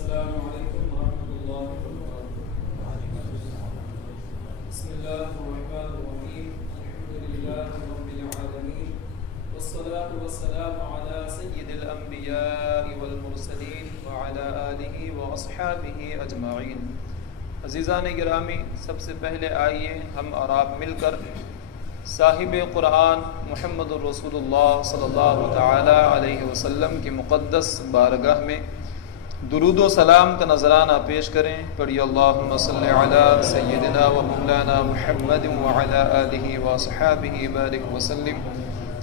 السلام علیکم ورحمۃ اللہ وبرکاتہ۔ بسم اللہ الرحمن الرحیم، الحمد للہ رب العالمین، والصلاة والسلام علی سید الانبیاء والمرسلین وعلی آلہ واصحابہ اجمعین۔ عزیزان گرامی، سب سے پہلے آئیے ہم اور آپ مل کر صاحب قرآن محمد الرسول اللہ صلی اللہ تعالی علیہ وسلم کی مقدس بارگاہ میں درود و سلام کا نذرانہ پیش کریں۔ پڑھیے اللہم صلی علی سیدنا و مولانا محمد وعلی آلہ واصحابہ بارک وسلم،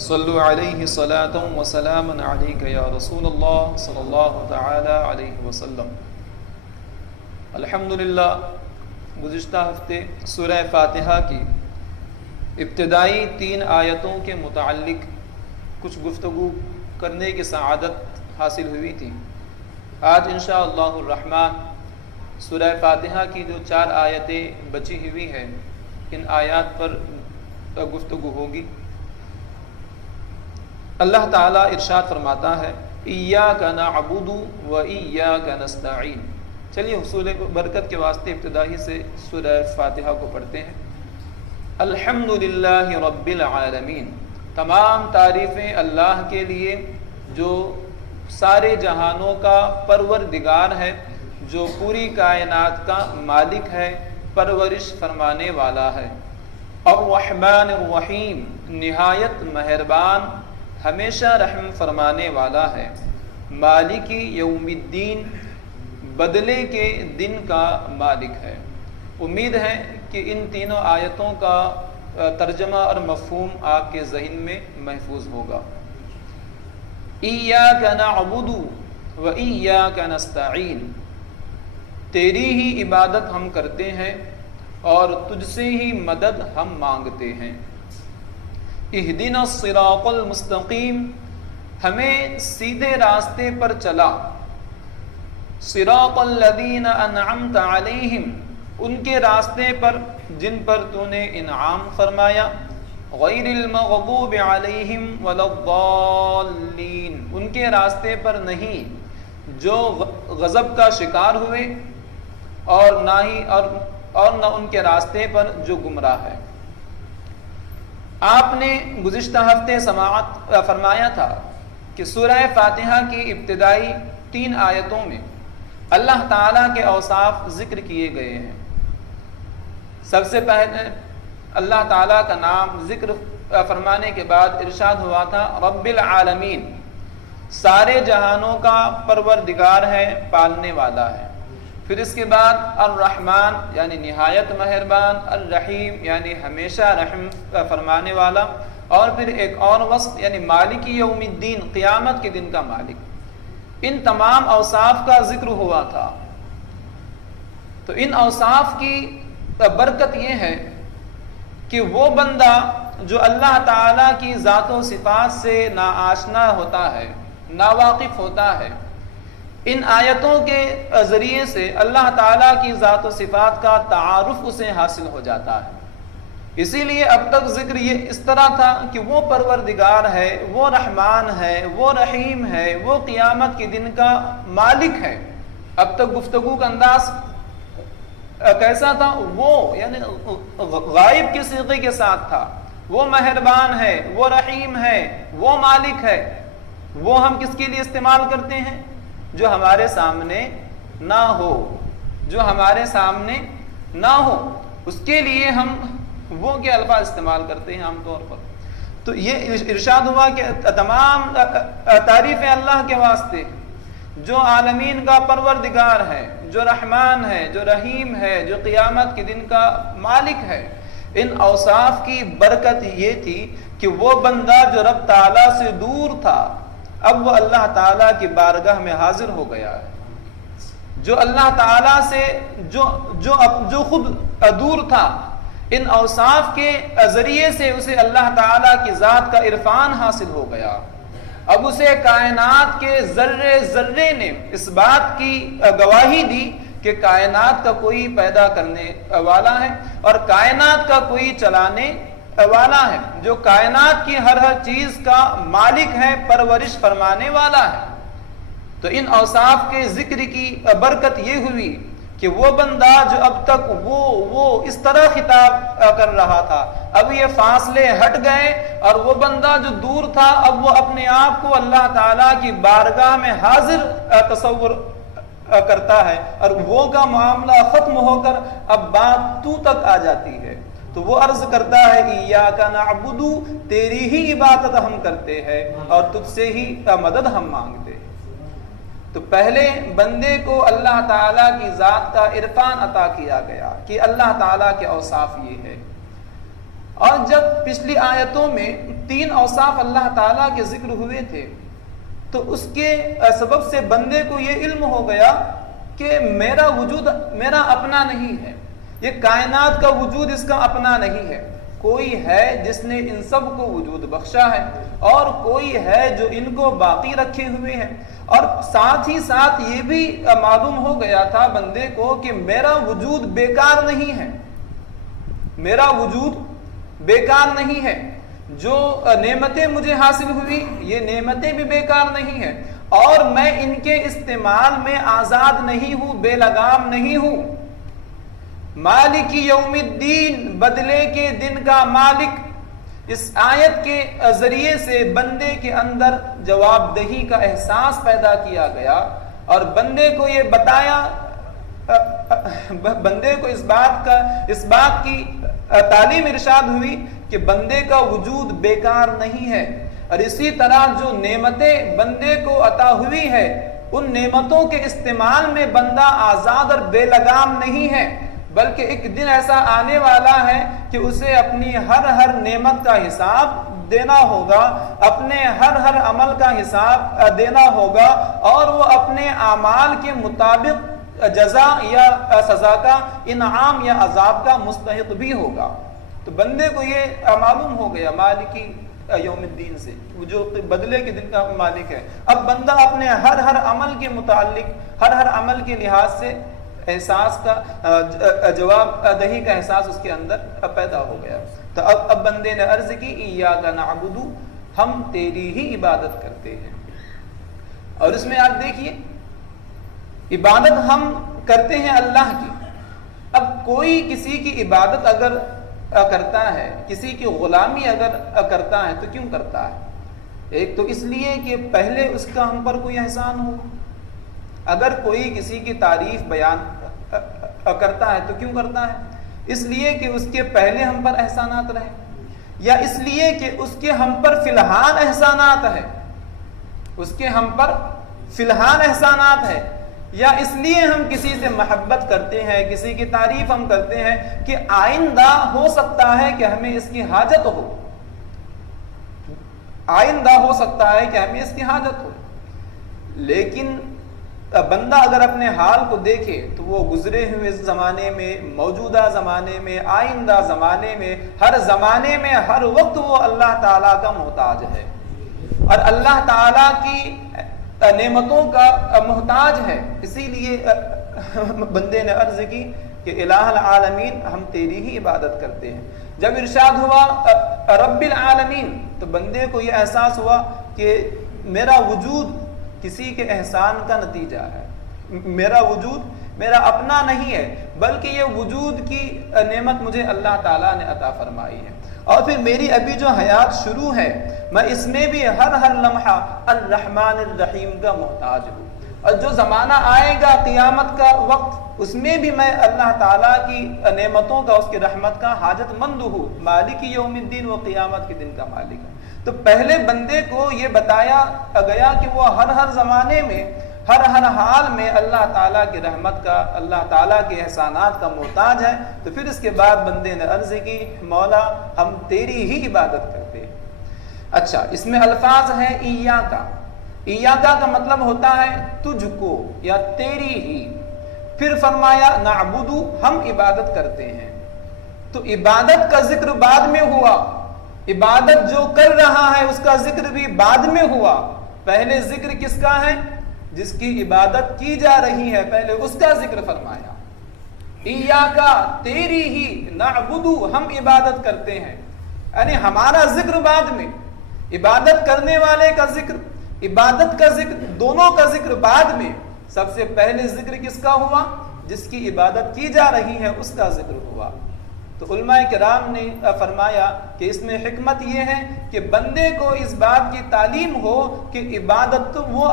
صلو علیہ صلاۃ و سلام علیک یا رسول اللہ صلی اللہ تعالی علیہ وسلم۔ الحمدللہ، گزشتہ ہفتے سورہ فاتحہ کی ابتدائی 3 آیتوں کے متعلق کچھ گفتگو کرنے کی سعادت حاصل ہوئی تھی۔ آج انشاءاللہ الرحمن سورہ فاتحہ کی جو 4 آیتیں بچی ہوئی ہیں، ان آیات پر گفتگو ہوگی۔ اللہ تعالیٰ ارشاد فرماتا ہے، ایاک نعبد و ایاک نستعین۔ چلیے حصول برکت کے واسطے ابتدائی سے سورہ فاتحہ کو پڑھتے ہیں۔ الحمدللہ رب العالمین، تمام تعریفیں اللہ کے لیے جو سارے جہانوں کا پروردگار ہے، جو پوری کائنات کا مالک ہے، پرورش فرمانے والا ہے۔ الرحمن الرحیم، نہایت مہربان، ہمیشہ رحم فرمانے والا ہے۔ مالک یوم الدین، بدلے کے دن کا مالک ہے۔ امید ہے کہ ان تینوں آیتوں کا ترجمہ اور مفہوم آپ کے ذہن میں محفوظ ہوگا۔ ایاک نعبد و ایاک نستعین، تیری ہی عبادت ہم کرتے ہیں اور تجھ سے ہی مدد ہم مانگتے ہیں۔ اہدنا الصراط المستقیم، ہمیں سیدھے راستے پر چلا۔ صراط الذین انعمت علیہم، ان کے راستے پر جن پر تو نے انعام فرمایا۔ غیر المغضوب علیہم ولا الضالین، ان کے راستے پر نہیں جو غضب کا شکار ہوئے، اور نہ ان کے راستے پر جو گمراہ ہے۔ آپ نے گزشتہ ہفتے سماعت فرمایا تھا کہ سورہ فاتحہ کی ابتدائی 3 آیتوں میں اللہ تعالیٰ کے اوصاف ذکر کیے گئے ہیں۔ سب سے پہلے اللہ تعالیٰ کا نام ذکر فرمانے کے بعد ارشاد ہوا تھا رب العالمین، سارے جہانوں کا پروردگار ہے، پالنے والا ہے۔ پھر اس کے بعد الرحمن یعنی نہایت مہربان، الرحیم یعنی ہمیشہ رحم فرمانے والا، اور پھر ایک اور وصف یعنی مالک یوم الدین، قیامت کے دن کا مالک۔ ان تمام اوصاف کا ذکر ہوا تھا۔ تو ان اوصاف کی برکت یہ ہے کہ وہ بندہ جو اللہ تعالیٰ کی ذات و صفات سے ناآشنا ہوتا ہے، ناواقف ہوتا ہے، ان آیتوں کے ذریعے سے اللہ تعالیٰ کی ذات و صفات کا تعارف اسے حاصل ہو جاتا ہے۔ اسی لیے اب تک ذکر یہ اس طرح تھا کہ وہ پروردگار ہے، وہ رحمان ہے، وہ رحیم ہے، وہ قیامت کے دن کا مالک ہے۔ اب تک گفتگو کا انداز کیسا تھا؟ وہ یعنی غائب کے صیغے کے ساتھ تھا۔ وہ مہربان ہے، وہ رحیم ہے، وہ مالک ہے۔ وہ ہم کس کے لیے استعمال کرتے ہیں؟ جو ہمارے سامنے نہ ہو، جو ہمارے سامنے نہ ہو، اس کے لیے ہم وہ کے الفاظ استعمال کرتے ہیں عام طور پر۔ تو یہ ارشاد ہوا کہ تمام تعریفیں اللہ کے واسطے، جو عالمین کا پروردگار ہے، جو رحمان ہے، جو رحیم ہے، جو قیامت کے دن کا مالک ہے۔ ان اوصاف کی برکت یہ تھی کہ وہ بندہ جو رب تعالیٰ سے دور تھا، اب وہ اللہ تعالیٰ کی بارگاہ میں حاضر ہو گیا ہے۔ جو اللہ تعالیٰ سے جو خود دور تھا، ان اوصاف کے ذریعے سے اسے اللہ تعالیٰ کی ذات کا عرفان حاصل ہو گیا۔ اب اسے کائنات کے ذرے ذرے نے اس بات کی گواہی دی کہ کائنات کا کوئی پیدا کرنے والا ہے اور کائنات کا کوئی چلانے والا ہے، جو کائنات کی ہر چیز کا مالک ہے، پرورش فرمانے والا ہے۔ تو ان اوصاف کے ذکر کی برکت یہ ہوئی کہ وہ بندہ جو اب تک وہ اس طرح خطاب کر رہا تھا، اب یہ فاصلے ہٹ گئے، اور وہ بندہ جو دور تھا اب وہ اپنے آپ کو اللہ تعالیٰ کی بارگاہ میں حاضر تصور کرتا ہے، اور وہ کا معاملہ ختم ہو کر اب بات تو تک آ جاتی ہے۔ تو وہ عرض کرتا ہے ایاک نعبد، تیری ہی عبادت ہم کرتے ہیں اور تجھ سے ہی مدد ہم مانگتے ہیں۔ تو پہلے بندے کو اللہ تعالیٰ کی ذات کا عرفان عطا کیا گیا کہ اللہ تعالیٰ کے اوصاف یہ ہے، اور جب پچھلی آیتوں میں 3 اوصاف اللہ تعالیٰ کے ذکر ہوئے تھے تو اس کے سبب سے بندے کو یہ علم ہو گیا کہ میرا وجود میرا اپنا نہیں ہے، یہ کائنات کا وجود اس کا اپنا نہیں ہے، کوئی ہے جس نے ان سب کو وجود بخشا ہے، اور کوئی ہے جو ان کو باقی رکھے ہوئے ہیں، اور ساتھ ہی ساتھ یہ بھی معلوم ہو گیا تھا بندے کو کہ میرا وجود بیکار نہیں ہے، میرا وجود بیکار نہیں ہے، جو نعمتیں مجھے حاصل ہوئی یہ نعمتیں بھی بیکار نہیں ہیں، اور میں ان کے استعمال میں آزاد نہیں ہوں، بے لگام نہیں ہوں۔ مالک یوم الدین، بدلے کے دن کا مالک، اس آیت کے ذریعے سے بندے کے اندر جواب دہی کا احساس پیدا کیا گیا، اور بندے کو یہ بتایا، بندے کو اس بات کی تعلیم ارشاد ہوئی کہ بندے کا وجود بیکار نہیں ہے، اور اسی طرح جو نعمتیں بندے کو عطا ہوئی ہے ان نعمتوں کے استعمال میں بندہ آزاد اور بے لگام نہیں ہے، بلکہ ایک دن ایسا آنے والا ہے کہ اسے اپنی ہر نعمت کا حساب دینا ہوگا، اپنے ہر عمل کا حساب دینا ہوگا، اور وہ اپنے اعمال کے مطابق جزا یا سزا کا، انعام یا عذاب کا مستحق بھی ہوگا۔ تو بندے کو یہ معلوم ہو گیا مالکی یوم الدین سے، وہ جو بدلے کے دن کا مالک ہے۔ اب بندہ اپنے ہر عمل کے متعلق، ہر عمل کے لحاظ سے احساس کا جواب دہی کا احساس اس کے اندر پیدا ہو گیا۔ تو اب بندے نے عرض کی ایاک نعبد، ہم تیری ہی عبادت کرتے ہیں۔ اور اس میں آپ دیکھیے عبادت ہم کرتے ہیں اللہ کی۔ اب کوئی کسی کی عبادت اگر کرتا ہے، کسی کی غلامی اگر کرتا ہے تو کیوں کرتا ہے؟ ایک تو اس لیے کہ پہلے اس کا ہم پر کوئی احسان ہو۔ اگر کوئی کسی کی تعریف بیان کرتا ہے تو کیوں کرتا ہے؟ اس لیے کہ اس کے پہلے ہم پر احسانات رہے، یا اس لیے کہ اس کے ہم پر فی الحال احسانات ہے، اس کے ہم پر فی الحال احسانات ہے، یا اس لیے ہم کسی سے محبت کرتے ہیں، کسی کی تعریف ہم کرتے ہیں کہ آئندہ ہو سکتا ہے کہ ہمیں اس کی حاجت ہو، آئندہ ہو سکتا ہے کہ ہمیں اس کی حاجت ہو۔ لیکن بندہ اگر اپنے حال کو دیکھے تو وہ گزرے ہوئے زمانے میں، موجودہ زمانے میں، آئندہ زمانے میں، ہر زمانے میں، ہر وقت وہ اللہ تعالیٰ کا محتاج ہے، اور اللہ تعالیٰ کی نعمتوں کا محتاج ہے۔ اسی لیے بندے نے عرض کی کہ الہ العالمین، ہم تیری ہی عبادت کرتے ہیں۔ جب ارشاد ہوا رب العالمین تو بندے کو یہ احساس ہوا کہ میرا وجود کسی کے احسان کا نتیجہ ہے، میرا وجود میرا اپنا نہیں ہے، بلکہ یہ وجود کی نعمت مجھے اللہ تعالیٰ نے عطا فرمائی ہے، اور پھر میری ابھی جو حیات شروع ہے میں اس میں بھی ہر لمحہ الرحمن الرحیم کا محتاج ہوں، اور جو زمانہ آئے گا قیامت کا وقت اس میں بھی میں اللہ تعالیٰ کی نعمتوں کا، اس کی رحمت کا حاجت مند ہوں۔ مالک یوم الدین، وہ قیامت کے دن کا مالک ہے۔ تو پہلے بندے کو یہ بتایا گیا کہ وہ ہر زمانے میں، ہر حال میں اللہ تعالیٰ کی رحمت کا، اللہ تعالیٰ کے احسانات کا محتاج ہے۔ تو پھر اس کے بعد بندے نے عرض کی مولا ہم تیری ہی عبادت کرتے ہیں۔ اچھا، اس میں الفاظ ہیں ایاکا۔ ایاکا کا مطلب ہوتا ہے تجھ کو یا تیری ہی۔ پھر فرمایا نعبد، ہم عبادت کرتے ہیں۔ تو عبادت کا ذکر بعد میں ہوا، عبادت جو کر رہا ہے اس کا ذکر بھی بعد میں ہوا۔ پہلے ذکر کس کا ہے؟ جس کی عبادت کی جا رہی ہے، پہلے اس کا ذکر فرمایا۔ ایاکا، تیری ہی، نعبد، ہم عبادت کرتے ہیں، یعنی ہمارا ذکر بعد میں، عبادت کرنے والے کا ذکر عبادت کا ذکر، دونوں کا ذکر بعد میں، سب سے پہلے ذکر کس کا ہوا؟ جس کی عبادت کی جا رہی ہے اس کا ذکر ہوا۔ تو علماء کرام نے فرمایا کہ اس میں حکمت یہ ہے کہ بندے کو اس بات کی تعلیم ہو کہ عبادت، وہ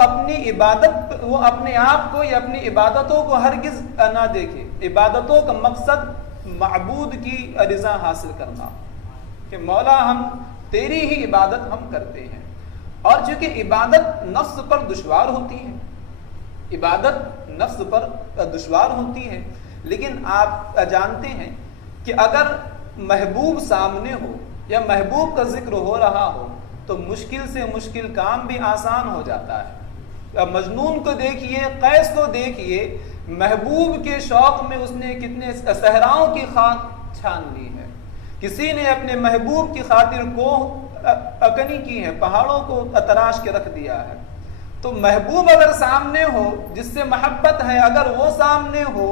اپنے آپ کو یا اپنی عبادتوں کو ہرگز نہ دیکھے۔ عبادتوں کا مقصد معبود کی رضا حاصل کرنا، کہ مولا ہم تیری ہی عبادت ہم کرتے ہیں۔ اور چونکہ عبادت نفس پر دشوار ہوتی ہے، عبادت نفس پر دشوار ہوتی ہے، لیکن آپ جانتے ہیں کہ اگر محبوب سامنے ہو یا محبوب کا ذکر ہو رہا ہو تو مشکل سے مشکل کام بھی آسان ہو جاتا ہے۔ مجنون کو دیکھیے، قیس کو دیکھیے، محبوب کے شوق میں اس نے کتنے صحراؤں کی خاک چھان لی ہے۔ کسی نے اپنے محبوب کی خاطر کوہ کنی کی ہے، پہاڑوں کو تراش کے رکھ دیا ہے۔ تو محبوب اگر سامنے ہو، جس سے محبت ہے، اگر وہ سامنے ہو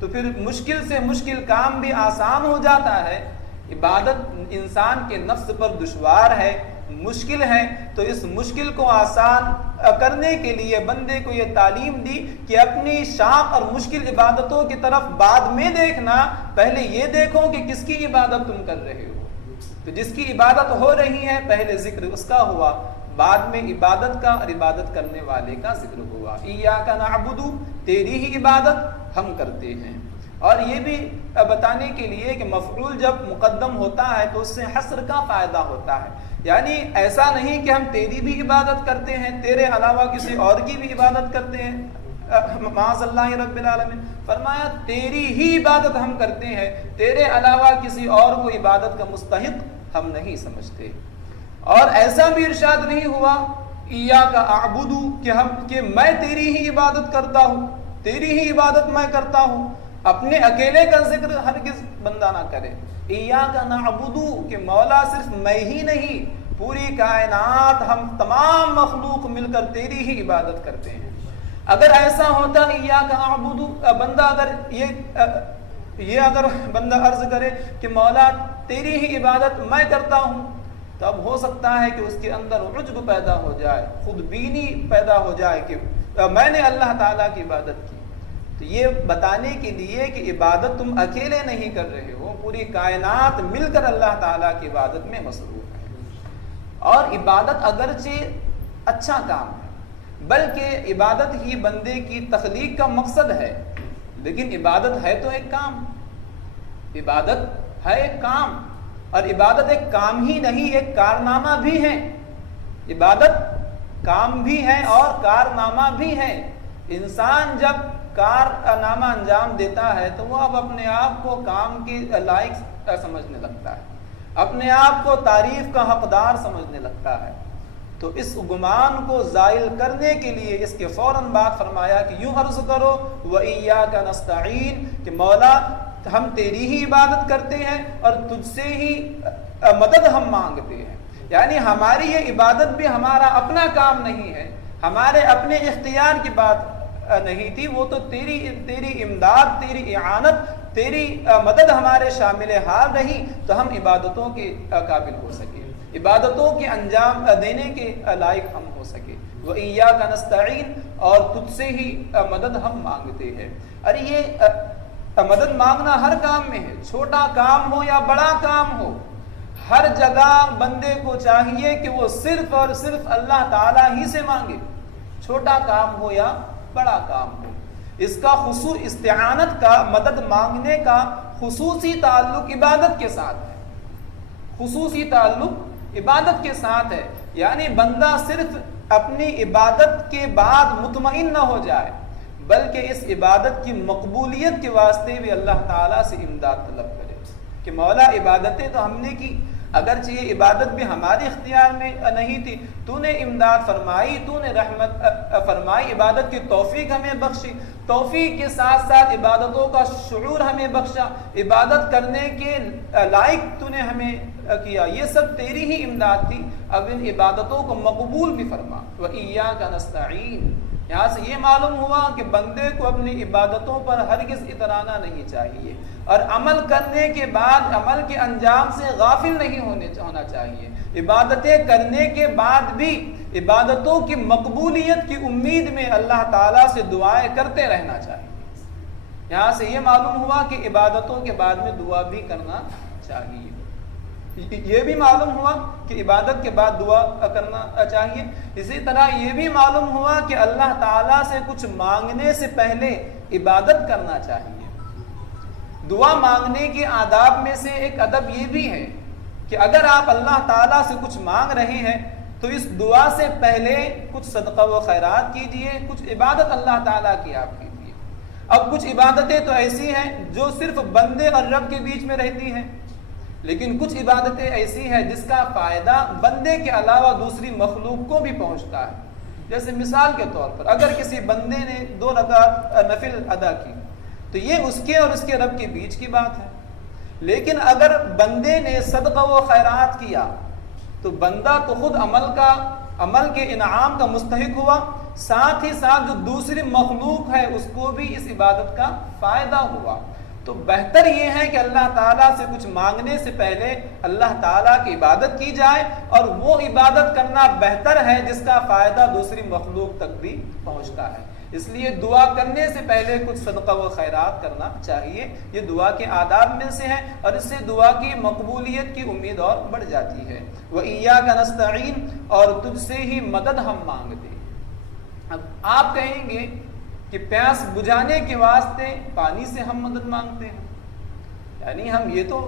تو پھر مشکل سے مشکل کام بھی آسان ہو جاتا ہے۔ عبادت انسان کے نفس پر دشوار ہے، مشکل ہے، تو اس مشکل کو آسان کرنے کے لیے بندے کو یہ تعلیم دی کہ اپنی شاق اور مشکل عبادتوں کی طرف بعد میں دیکھنا، پہلے یہ دیکھو کہ کس کی عبادت تم کر رہے ہو۔ تو جس کی عبادت ہو رہی ہے پہلے ذکر اس کا ہوا، بعد میں عبادت کا اور عبادت کرنے والے کا ذکر ہوا۔ ایاک نعبد، تیری ہی عبادت ہم کرتے ہیں۔ اور یہ بھی بتانے کے لیے کہ مفعول جب مقدم ہوتا ہے تو اس سے حصر کا فائدہ ہوتا ہے، یعنی ایسا نہیں کہ ہم تیری بھی عبادت کرتے ہیں، تیرے علاوہ کسی اور کی بھی عبادت کرتے ہیں، معاذ اللہ رب العالمین۔ فرمایا تیری ہی عبادت ہم کرتے ہیں، تیرے علاوہ کسی اور کو عبادت کا مستحق ہم نہیں سمجھتے۔ اور ایسا بھی ارشاد نہیں ہوا ایاک اعبد کہ میں تیری ہی عبادت کرتا ہوں، تیری ہی عبادت میں کرتا ہوں، اپنے اکیلے کا ذکر ہرگز بندہ نہ کرے۔ ایاک نعبد کہ مولا صرف میں ہی نہیں، پوری کائنات ہم تمام مخلوق مل کر تیری ہی عبادت کرتے ہیں۔ اگر ایسا ہوتا ایاک اعبد، بندہ اگر یہ اگر بندہ عرض کرے کہ مولا تیری ہی عبادت میں کرتا ہوں، تو اب ہو سکتا ہے کہ اس کے اندر عجب پیدا ہو جائے، خود بینی پیدا ہو جائے کہ میں نے اللہ تعالیٰ کی عبادت کی۔ تو یہ بتانے کے لیے کہ عبادت تم اکیلے نہیں کر رہے ہو، پوری کائنات مل کر اللہ تعالیٰ کی عبادت میں مصروف ہے۔ اور عبادت اگرچہ اچھا کام ہے، بلکہ عبادت ہی بندے کی تخلیق کا مقصد ہے، لیکن عبادت ہے تو ایک کام، عبادت ہے ایک کام، اور عبادت ایک کام ہی نہیں، ایک کارنامہ بھی ہے۔ عبادت کام بھی ہے اور کارنامہ بھی ہے۔ انسان جب کارنامہ انجام دیتا ہے تو وہ اب اپنے آپ کو کام کے لائق سمجھنے لگتا ہے، اپنے آپ کو تعریف کا حقدار سمجھنے لگتا ہے۔ تو اس گمان کو زائل کرنے کے لیے اس کے فوراً بعد فرمایا کہ یوں عرض کرو وَإِيَّاكَ نَسْتَعِينُ کہ مولا ہم تیری ہی عبادت کرتے ہیں اور تجھ سے ہی مدد ہم مانگتے ہیں۔ یعنی ہماری یہ عبادت بھی ہمارا اپنا کام نہیں ہے، ہمارے اپنے اختیار کی بات نہیں تھی، وہ تو تیری امداد، تیری اعانت، تیری مدد ہمارے شامل حال رہی تو ہم عبادتوں کے قابل ہو سکے، عبادتوں کے انجام دینے کے لائق ہم ہو سکے۔ وَإِيَّاكَ نَسْتَعِينُ اور تجھ سے ہی مدد ہم مانگتے ہیں۔ اور یہ مدد مانگنا ہر کام میں ہے، چھوٹا کام ہو یا بڑا کام ہو، ہر جگہ بندے کو چاہیے کہ وہ صرف اور صرف اللہ تعالیٰ ہی سے مانگے، چھوٹا کام ہو یا بڑا کام ہو۔ اس کا خصوص استعانت کا، مدد مانگنے کا خصوصی تعلق عبادت کے ساتھ ہے، خصوصی تعلق عبادت کے ساتھ ہے۔ یعنی بندہ صرف اپنی عبادت کے بعد مطمئن نہ ہو جائے، بلکہ اس عبادت کی مقبولیت کے واسطے بھی اللہ تعالیٰ سے امداد طلب کرے کہ مولا عبادتیں تو ہم نے کی، اگرچہ یہ عبادت بھی ہمارے اختیار میں نہیں تھی، تو نے امداد فرمائی، تو نے رحمت فرمائی، عبادت کی توفیق ہمیں بخشی، توفیق کے ساتھ ساتھ عبادتوں کا شعور ہمیں بخشا، عبادت کرنے کے لائق تو نے ہمیں کیا، یہ سب تیری ہی امداد تھی، اب ان عبادتوں کو مقبول بھی فرما۔ وَإِيَّاكَ نَسْتَعِينُ یہاں سے یہ معلوم ہوا کہ بندے کو اپنی عبادتوں پر ہرگز اترانا نہیں چاہیے، اور عمل کرنے کے بعد عمل کے انجام سے غافل نہیں ہونا چاہیے۔ عبادتیں کرنے کے بعد بھی عبادتوں کی مقبولیت کی امید میں اللہ تعالیٰ سے دعائیں کرتے رہنا چاہیے۔ یہاں سے یہ معلوم ہوا کہ عبادتوں کے بعد میں دعا بھی کرنا چاہیے۔ یہ بھی معلوم ہوا کہ عبادت کے بعد دعا کرنا چاہیے۔ اسی طرح یہ بھی معلوم ہوا کہ اللہ تعالیٰ سے کچھ مانگنے سے پہلے عبادت کرنا چاہیے۔ دعا مانگنے کے آداب میں سے ایک ادب یہ بھی ہے کہ اگر آپ اللہ تعالیٰ سے کچھ مانگ رہے ہیں تو اس دعا سے پہلے کچھ صدقہ و خیرات کیجئے، کچھ عبادت اللہ تعالیٰ کی آپ کیجئے۔ اب کچھ عبادتیں تو ایسی ہیں جو صرف بندے اور رب کے بیچ میں رہتی ہیں، لیکن کچھ عبادتیں ایسی ہیں جس کا فائدہ بندے کے علاوہ دوسری مخلوق کو بھی پہنچتا ہے۔ جیسے مثال کے طور پر اگر کسی بندے نے 2 رکعت نفل ادا کی تو یہ اس کے اور اس کے رب کے بیچ کی بات ہے، لیکن اگر بندے نے صدقہ و خیرات کیا تو بندہ تو خود عمل کے انعام کا مستحق ہوا، ساتھ ہی ساتھ جو دوسری مخلوق ہے اس کو بھی اس عبادت کا فائدہ ہوا۔ تو بہتر یہ ہے کہ اللہ تعالیٰ سے کچھ مانگنے سے پہلے اللہ تعالیٰ کی عبادت کی جائے، اور وہ عبادت کرنا بہتر ہے جس کا فائدہ دوسری مخلوق تک بھی پہنچتا ہے۔ اس لیے دعا کرنے سے پہلے کچھ صدقہ و خیرات کرنا چاہیے، یہ دعا کے آداب میں سے ہے، اور اس سے دعا کی مقبولیت کی امید اور بڑھ جاتی ہے۔ وَإِيَّاكَ نَسْتَعِينُ، اور تجھ سے ہی مدد ہم مانگتے ہیں۔ اب آپ کہیں گے کہ پیاس بجھانے کے واسطے پانی سے ہم مدد مانگتے ہیں، یعنی ہم یہ تو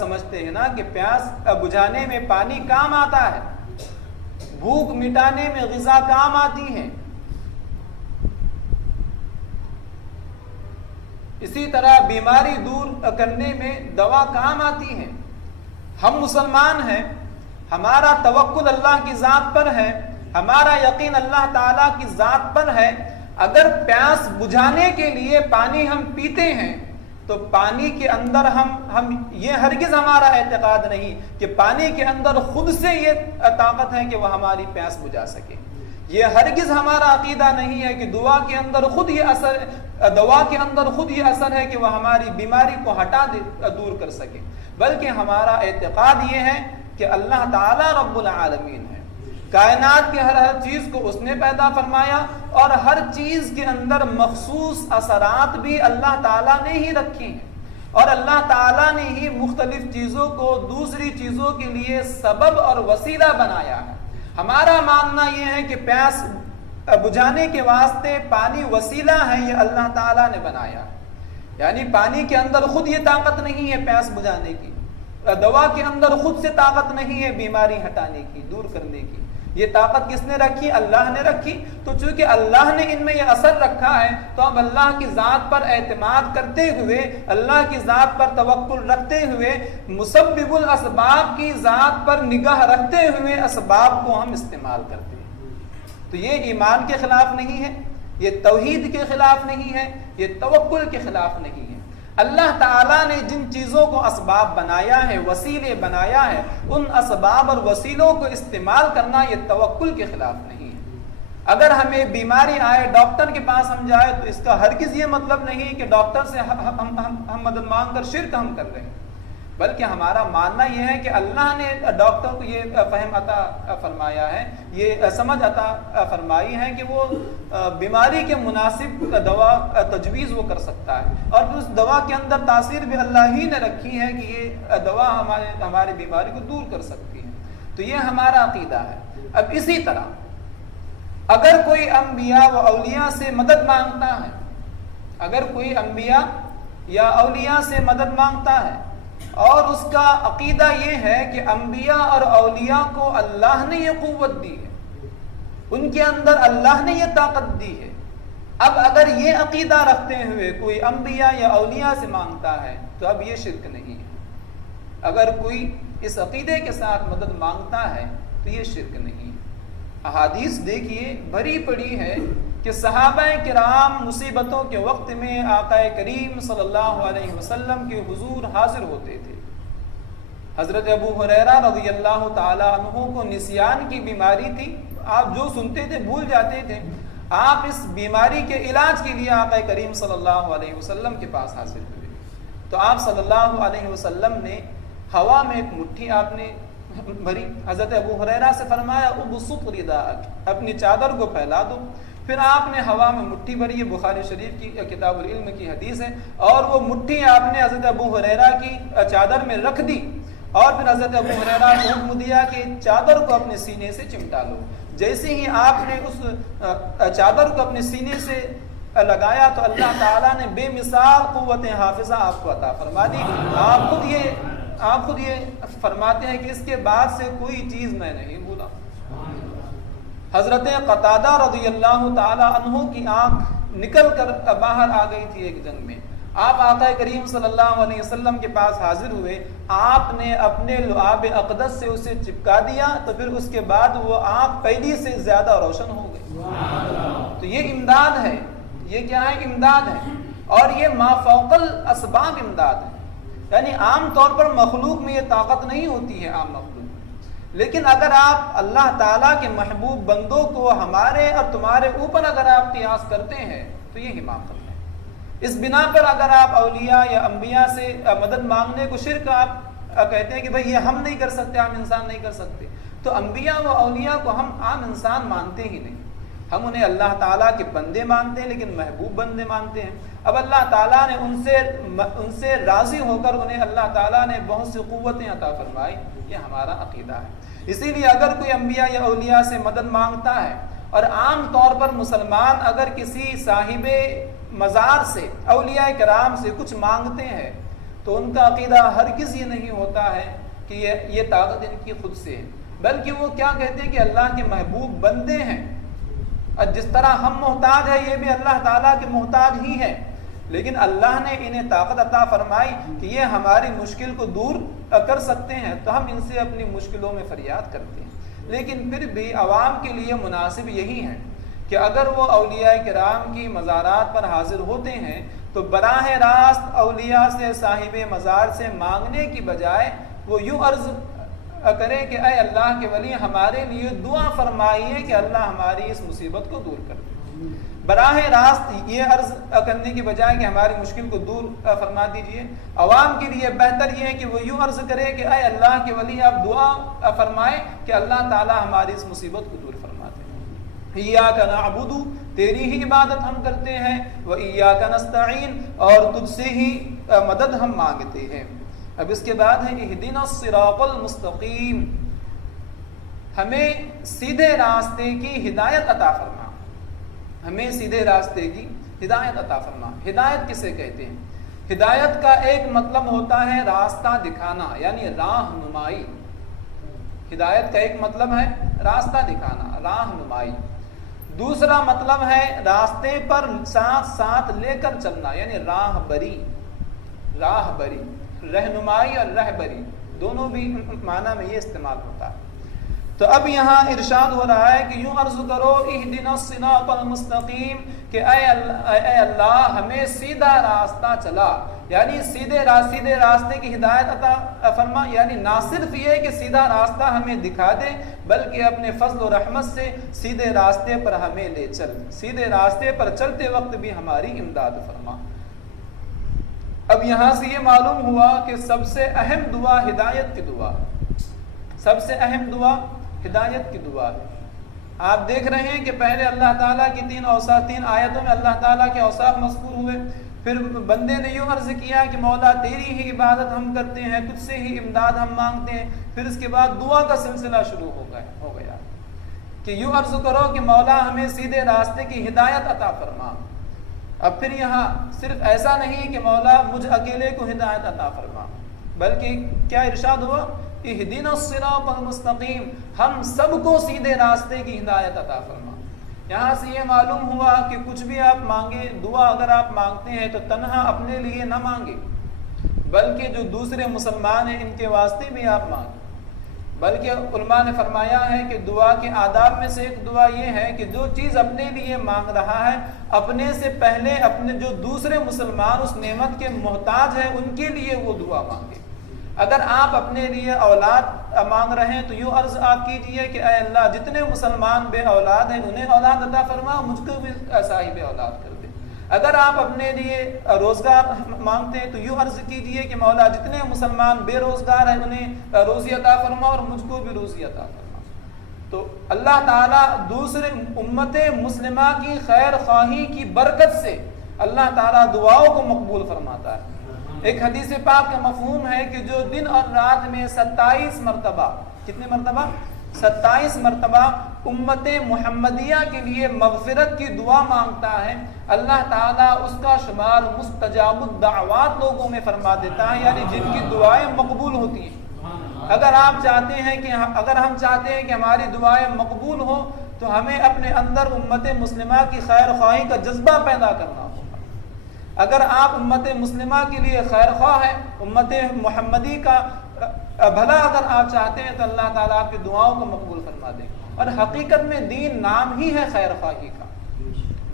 سمجھتے ہیں نا کہ پیاس بجھانے میں پانی کام آتا ہے، بھوک مٹانے میں غذا کام آتی ہے، اسی طرح بیماری دور کرنے میں دوا کام آتی ہے۔ ہم مسلمان ہیں، ہمارا توکل اللہ کی ذات پر ہے، ہمارا یقین اللہ تعالیٰ کی ذات پر ہے۔ اگر پیاس بجھانے کے لیے پانی ہم پیتے ہیں تو پانی کے اندر ہم یہ ہرگز ہمارا اعتقاد نہیں کہ پانی کے اندر خود سے یہ طاقت ہے کہ وہ ہماری پیاس بجھا سکے۔ یہ ہرگز ہمارا عقیدہ نہیں ہے کہ دوا کے اندر خود یہ اثر ہے کہ وہ ہماری بیماری کو دور کر سکے، بلکہ ہمارا اعتقاد یہ ہے کہ اللہ تعالیٰ رب العالمین ہے، کائنات کے ہر چیز کو اس نے پیدا فرمایا، اور ہر چیز کے اندر مخصوص اثرات بھی اللہ تعالیٰ نے ہی رکھی ہیں، اور اللہ تعالیٰ نے ہی مختلف چیزوں کو دوسری چیزوں کے لیے سبب اور وسیلہ بنایا ہے۔ ہمارا ماننا یہ ہے کہ پیاس بجھانے کے واسطے پانی وسیلہ ہے، یہ اللہ تعالیٰ نے بنایا، یعنی پانی کے اندر خود یہ طاقت نہیں ہے پیاس بجھانے کی، دوا کے اندر خود سے طاقت نہیں ہے بیماری ہٹانے کی، دور کرنے کی، یہ طاقت کس نے رکھی؟ اللہ نے رکھی۔ تو چونکہ اللہ نے ان میں یہ اثر رکھا ہے تو اب اللہ کی ذات پر اعتماد کرتے ہوئے، اللہ کی ذات پر توکل رکھتے ہوئے، مسبب الاسباب کی ذات پر نگاہ رکھتے ہوئے اسباب کو ہم استعمال کرتے ہیں۔ تو یہ ایمان کے خلاف نہیں ہے، یہ توحید کے خلاف نہیں ہے، یہ توکل کے خلاف نہیں ہے۔ اللہ تعالیٰ نے جن چیزوں کو اسباب بنایا ہے، وسیلے بنایا ہے، ان اسباب اور وسیلوں کو استعمال کرنا یہ توکل کے خلاف نہیں ہے۔ اگر ہمیں بیماری آئے ڈاکٹر کے پاس ہم جائے تو اس کا ہرگز یہ مطلب نہیں کہ ڈاکٹر سے ہم مدد مانگ کر شرک ہم کر رہے ہیں، بلکہ ہمارا ماننا یہ ہے کہ اللہ نے ڈاکٹر کو یہ فہم عطا فرمایا ہے، یہ سمجھ عطا فرمائی ہے کہ وہ بیماری کے مناسب دوا تجویز وہ کر سکتا ہے، اور اس دوا کے اندر تاثیر بھی اللہ ہی نے رکھی ہے کہ یہ دوا ہماری بیماری کو دور کر سکتی ہے۔ تو یہ ہمارا عقیدہ ہے۔ اب اسی طرح اگر کوئی انبیاء و اولیاء سے مدد مانگتا ہے، اگر کوئی انبیاء یا اولیاء سے مدد مانگتا ہے اور اس کا عقیدہ یہ ہے کہ انبیاء اور اولیاء کو اللہ نے یہ قوت دی ہے، ان کے اندر اللہ نے یہ طاقت دی ہے، اب اگر یہ عقیدہ رکھتے ہوئے کوئی انبیاء یا اولیاء سے مانگتا ہے تو اب یہ شرک نہیں ہے۔ اگر کوئی اس عقیدے کے ساتھ مدد مانگتا ہے تو یہ شرک نہیں ہے۔ احادیث دیکھیے بھری پڑی ہے کہ صحابہ کرام مصیبتوں کے وقت میں آقا کریم صلی اللہ علیہ وسلم کے حضور حاضر ہوتے تھے۔ حضرت ابو ہریرہ رضی اللہ تعالی عنہ کو نسیان کی بیماری تھی، آپ جو سنتے تھے بھول جاتے تھے۔ آپ اس بیماری کے علاج کے لیے آقا کریم صلی اللہ علیہ وسلم کے پاس حاضر ہوئے، تو آپ صلی اللہ علیہ وسلم نے ہوا میں ایک مٹھی آپ نے بھری. حضرت ابو ہریرہ سے فرمایا ابسط رداءک، اپنی چادر کو پھیلا دو. پھر آپ نے ہوا میں مٹھی بھری، یہ بخاری شریف کی کتاب العلم کی حدیث ہے، اور وہ مٹھی آپ نے حضرت ابو ہریرہ کی چادر میں رکھ دی، اور پھر حضرت ابو ہریرہ کو حکم دیا کہ چادر کو اپنے سینے سے چمٹا لو. جیسے ہی آپ نے اس چادر کو اپنے سینے سے لگایا تو اللہ تعالیٰ نے بے مثال قوت حافظہ آپ کو عطا فرما دی. آپ خود یہ فرماتے ہیں کہ اس کے بعد سے کوئی چیز میں نہیں بھولا. حضرت قتادہ رضی اللہ تعالی عنہ کی آنکھ نکل کر باہر آ گئی تھی ایک جنگ میں. آپ آقا کریم صلی اللہ علیہ وسلم کے پاس حاضر ہوئے، آپ نے اپنے لعاب اقدس سے اسے چپکا دیا تو پھر اس کے بعد وہ آنکھ پہلی سے زیادہ روشن ہو گئی. تو یہ امداد ہے، یہ کیا ہے؟ امداد ہے. اور یہ ما فوق الاسباب امداد ہے. یعنی عام طور پر مخلوق میں یہ طاقت نہیں ہوتی ہے عام مخلوق، لیکن اگر آپ اللہ تعالیٰ کے محبوب بندوں کو ہمارے اور تمہارے اوپر اگر آپ قیاس کرتے ہیں تو یہ حماقت ہے. اس بنا پر اگر آپ اولیاء یا انبیاء سے مدد مانگنے کو شرک آپ کہتے ہیں کہ بھئی یہ ہم نہیں کر سکتے، عام انسان نہیں کر سکتے، تو انبیاء و اولیاء کو ہم عام انسان مانتے ہی نہیں. ہم انہیں اللہ تعالیٰ کے بندے مانتے ہیں، لیکن محبوب بندے مانتے ہیں. اب اللہ تعالیٰ نے ان سے راضی ہو کر انہیں اللہ تعالیٰ نے بہت سی قوتیں عطا فرمائی. یہ ہمارا عقیدہ ہے. اسی لیے اگر کوئی انبیاء یا اولیاء سے مدد مانگتا ہے، اور عام طور پر مسلمان اگر کسی صاحب مزار سے، اولیاء کرام سے کچھ مانگتے ہیں تو ان کا عقیدہ ہرگز یہ نہیں ہوتا ہے کہ یہ طاقت ان کی خود سے ہے، بلکہ وہ کیا کہتے ہیں کہ اللہ کے محبوب بندے ہیں. جس طرح ہم محتاج ہیں یہ بھی اللہ تعالیٰ کے محتاج ہی ہیں، لیکن اللہ نے انہیں طاقت عطا فرمائی کہ یہ ہماری مشکل کو دور کر سکتے ہیں، تو ہم ان سے اپنی مشکلوں میں فریاد کرتے ہیں. لیکن پھر بھی عوام کے لیے مناسب یہی ہے کہ اگر وہ اولیاء کرام کی مزارات پر حاضر ہوتے ہیں تو براہ راست اولیاء سے، صاحب مزار سے مانگنے کی بجائے وہ یوں عرض کریں کہ اے اللہ کے ولی ہمارے لیے دعا فرمائیے کہ اللہ ہماری اس مصیبت کو دور کر دے. براہ راست یہ عرض کرنے کی بجائے کہ ہماری مشکل کو دور فرما دیجئے، عوام کے لیے بہتر یہ ہے کہ وہ یوں عرض کرے کہ اے اللہ کے ولی آپ دعا فرمائیں کہ اللہ تعالی ہماری اس مصیبت کو دور فرما دے. ایاک نعبد، تیری ہی عبادت ہم کرتے ہیں، و ایاک نستعین، اور تجھ سے ہی مدد ہم مانگتے ہیں. اب اس کے بعد ہے اہدنا الصراط المستقیم، ہمیں سیدھے راستے کی ہدایت عطا فرما. ہمیں سیدھے راستے کی ہدایت عطا فرما. ہدایت کسے کہتے ہیں؟ ہدایت کا ایک مطلب ہوتا ہے راستہ دکھانا، یعنی راہنمائی. ہدایت کا ایک مطلب ہے راستہ دکھانا، راہنمائی. دوسرا مطلب ہے راستے پر ساتھ ساتھ لے کر چلنا، یعنی راہبری. راہبری، رہنمائی اور رہبری دونوں بھی معنی میں یہ استعمال ہوتا ہے. تو اب یہاں ارشاد ہو رہا ہے کہ یوں عرض کرو اہدنا الصراط المستقیم، کہ اے اللہ ہمیں سیدھا راستہ چلا، یعنی سیدھے راستے کی ہدایت عطا فرما. یعنی نہ صرف یہ کہ سیدھا راستہ ہمیں دکھا دے، بلکہ اپنے فضل و رحمت سے سیدھے راستے پر ہمیں لے چل. سیدھے راستے پر چلتے وقت بھی ہماری امداد فرما. اب یہاں سے یہ معلوم ہوا کہ سب سے اہم دعا ہدایت کی دعا، سب سے اہم دعا ہدایت کی دعا ہے. آپ دیکھ رہے ہیں کہ پہلے اللہ تعالیٰ کی تین آیتوں میں اللہ تعالیٰ کے اوصاف مذکور ہوئے. پھر بندے نے یوں عرض کیا کہ مولا تیری ہی عبادت ہم کرتے ہیں، تجھ سے ہی امداد ہم مانگتے ہیں. پھر اس کے بعد دعا کا سلسلہ شروع ہو گیا کہ یوں عرض کرو کہ مولا ہمیں سیدھے راستے کی ہدایت عطا فرما. اب پھر یہاں صرف ایسا نہیں کہ مولا مجھ اکیلے کو ہدایت عطا فرما، بلکہ کیا ارشاد ہوا؟ اہدنا الصراط المستقیم، ہم سب کو سیدھے راستے کی ہدایت عطا فرما. یہاں سے یہ معلوم ہوا کہ کچھ بھی آپ مانگے، دعا اگر آپ مانگتے ہیں تو تنہا اپنے لیے نہ مانگے، بلکہ جو دوسرے مسلمان ہیں ان کے واسطے بھی آپ مانگیں. بلکہ علماء نے فرمایا ہے کہ دعا کے آداب میں سے ایک دعا یہ ہے کہ جو چیز اپنے لیے مانگ رہا ہے، اپنے سے پہلے اپنے جو دوسرے مسلمان اس نعمت کے محتاج ہیں ان کے لیے وہ دعا مانگے. اگر آپ اپنے لیے اولاد مانگ رہے ہیں تو یوں عرض آپ کیجئے کہ اے اللہ جتنے مسلمان بے اولاد ہیں انہیں اولاد عطا فرما، مجھ کو بھی صاحب اولاد کر دے. اگر آپ اپنے لیے روزگار مانگتے ہیں تو یوں عرض کیجئے کہ مولا جتنے مسلمان بے روزگار ہیں انہیں روزی عطا فرما اور مجھ کو بھی روزی عطا فرما. تو اللہ تعالیٰ دوسرے امت مسلمہ کی خیر خواہی کی برکت سے اللہ تعالیٰ دعاؤں کو مقبول فرماتا ہے. ایک حدیث پاک کا مفہوم ہے کہ جو دن اور رات میں 27 مرتبہ، کتنے مرتبہ؟ 27 مرتبہ امت محمدیہ کے لیے مغفرت کی دعا مانگتا ہے، اللہ تعالیٰ اس کا شمار مستجاب الدعوات لوگوں میں فرما دیتا ہے، یعنی جن کی دعائیں مقبول ہوتی ہیں. اگر ہم چاہتے ہیں کہ ہماری دعائیں مقبول ہو تو ہمیں اپنے اندر امت مسلمہ کی خیر خواہی کا جذبہ پیدا کرنا ہوگا. اگر آپ امت مسلمہ کے لیے خیر خواہ ہیں، امت محمدی کا بھلا اگر آپ چاہتے ہیں تو اللہ تعالیٰ آپ کی دعاؤں کو مقبول فرما دیں. اور حقیقت میں دین نام ہی ہے خیر خواہی کا،